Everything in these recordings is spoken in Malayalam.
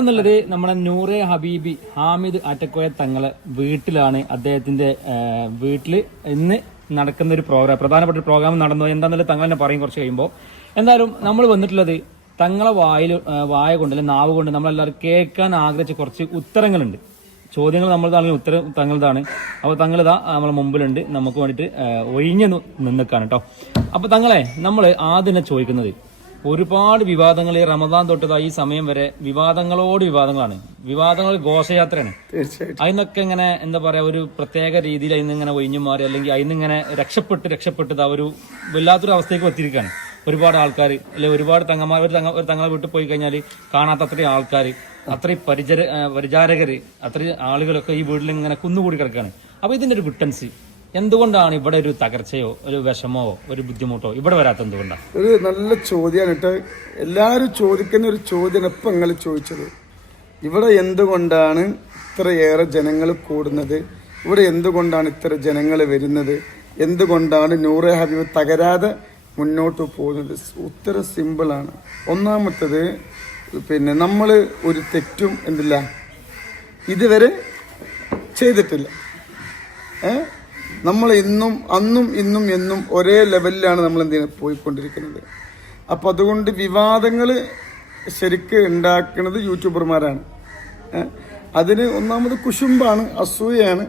എന്നുള്ളത് നമ്മുടെ നൂറെ ഹബീബി ഹാമിദ് അറ്റക്കോയ തങ്ങളെ വീട്ടിലാണ് അദ്ദേഹത്തിന്റെ വീട്ടിൽ ഇന്ന് നടക്കുന്ന ഒരു പ്രോഗ്രാം പ്രധാനപ്പെട്ട ഒരു പ്രോഗ്രാം നടന്നു. എന്താണെന്നുള്ളത് തങ്ങൾ തന്നെ പറയും കുറച്ച് കഴിയുമ്പോൾ എന്തായാലും നമ്മൾ വന്നിട്ടുള്ളത് തങ്ങളെ വായിൽ വായ കൊണ്ട് അല്ലെങ്കിൽ നാവ് കൊണ്ട് നമ്മളെല്ലാവരും കേൾക്കാൻ ആഗ്രഹിച്ച കുറച്ച് ഉത്തരങ്ങളുണ്ട്. ചോദ്യങ്ങൾ നമ്മളതാണെങ്കിൽ ഉത്തരം തങ്ങളതാണ്. അപ്പോൾ തങ്ങളിതാ നമ്മളെ മുമ്പിലുണ്ട്. നമുക്ക് വേണ്ടിയിട്ട് ഒഴിഞ്ഞു നിന്നിക്കാണ് കേട്ടോ അപ്പോൾ തങ്ങളെ നമ്മൾ ആദ്യം ചോദിക്കുന്നത് ഒരുപാട് വിവാദങ്ങൾ ഈ റമദാൻ തൊട്ടതാ ഈ സമയം വരെ വിവാദങ്ങളോട് വിവാദങ്ങളാണ്. വിവാദങ്ങൾ ഘോഷയാത്രയാണ്. അതിനൊക്കെ ഇങ്ങനെ എന്താ പറയാ ഒരു പ്രത്യേക രീതിയിൽ അതിന് ഇങ്ങനെ ഒഴിഞ്ഞു മാറി അല്ലെങ്കിൽ അതിന് ഇങ്ങനെ രക്ഷപ്പെട്ട് രക്ഷപ്പെട്ടത് ഒരു വല്ലാത്തൊരു അവസ്ഥയ്ക്ക് എത്തിയിരിക്കുകയാണ് ഒരുപാട് ആൾക്കാർ അല്ലെ ഒരുപാട് തങ്ങന്മാർ ഒരു തങ്ങ ഒരു തങ്ങളെ വീട്ടിൽ പോയി കഴിഞ്ഞാൽ കാണാത്ത അത്രയും ആൾക്കാർ അത്രയും പരിചര പരിചാരകർ പരിചാരകര് അത്രയും ആളുകളൊക്കെ ഈ വീട്ടിൽ ഇങ്ങനെ കുന്നുകൂടി കിടക്കുകയാണ് അപ്പൊ ഇതിന്റെ ഒരു ഗുട്ടൻസ് എന്തുകൊണ്ടാണ് ഇവിടെ ഒരു തകർച്ചയോ ഒരു വിഷമോ ഒരു ബുദ്ധിമുട്ടോ ഇവിടെ വരാത്ത എന്തുകൊണ്ടാണ്? ഒരു നല്ല ചോദ്യമാണ് കേട്ടോ. എല്ലാവരും ചോദിക്കുന്ന ഒരു ചോദ്യം ഇപ്പം നിങ്ങൾ ചോദിച്ചത്. ഇവിടെ എന്തുകൊണ്ടാണ് ഇത്രയേറെ ജനങ്ങൾ കൂടുന്നത്? ഇവിടെ എന്തുകൊണ്ടാണ് ഇത്ര ജനങ്ങൾ വരുന്നത്? എന്തുകൊണ്ടാണ് നൂറെ ഹബീബ് തകരാതെ മുന്നോട്ട് പോകുന്നത്? ഉത്തരം സിമ്പിളാണ്. ഒന്നാമത്തത് പിന്നെ നമ്മൾ ഒരു തെറ്റും എന്തില്ല? ഇതുവരെ ചെയ്തിട്ടില്ല. ഏ? നമ്മൾ ഇന്നും അന്നും ഇന്നും എന്നും ഒരേ ലെവലിലാണ് നമ്മൾ എന്ത് ചെയ്യുന്നത് പോയിക്കൊണ്ടിരിക്കുന്നത്. അപ്പം അതുകൊണ്ട് വിവാദങ്ങൾ ശരിക്ക് ഉണ്ടാക്കുന്നത് യൂട്യൂബർമാരാണ്? അതിന് ഒന്നാമത് കുശുമ്പാണ് അസൂയയാണ്.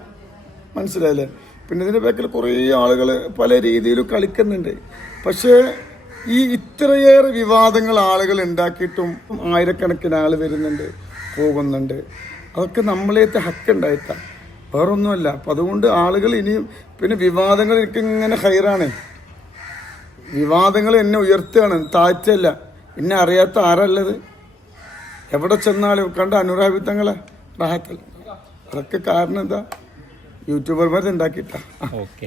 മനസ്സിലായല്ലേ? പിന്നെ ഇതിന്റെ ബാക്കിൽ കുറേ ആളുകൾ പല രീതിയിലും കളിക്കുന്നുണ്ട്. പക്ഷേ ഈ ഇത്രയേറെ വിവാദങ്ങൾ ആളുകൾ ഉണ്ടാക്കിയിട്ടും ആയിരക്കണക്കിന് ആൾ വരുന്നുണ്ട് പോകുന്നുണ്ട്. അതൊക്കെ നമ്മളേത്തെ ഹക്കുണ്ടായിട്ടാണ് വേറൊന്നുമല്ല. അപ്പം അതുകൊണ്ട് ആളുകൾ ഇനിയും പിന്നെ വിവാദങ്ങൾ എനിക്ക് ഇങ്ങനെ ഹൈറാണ്. വിവാദങ്ങൾ എന്നെ ഉയർത്തുകയാണ്. താഴ്ചയല്ല എന്നെ അറിയാത്ത ആരല്ലത്? എവിടെ ചെന്നാലും കണ്ട അനുരാഭിത്തങ്ങളെ റാഹത്തല്ല അതൊക്കെ കാരണം എന്താ? യൂട്യൂബർമാർ ഉണ്ടാക്കിയിട്ടാ ഓക്കെ.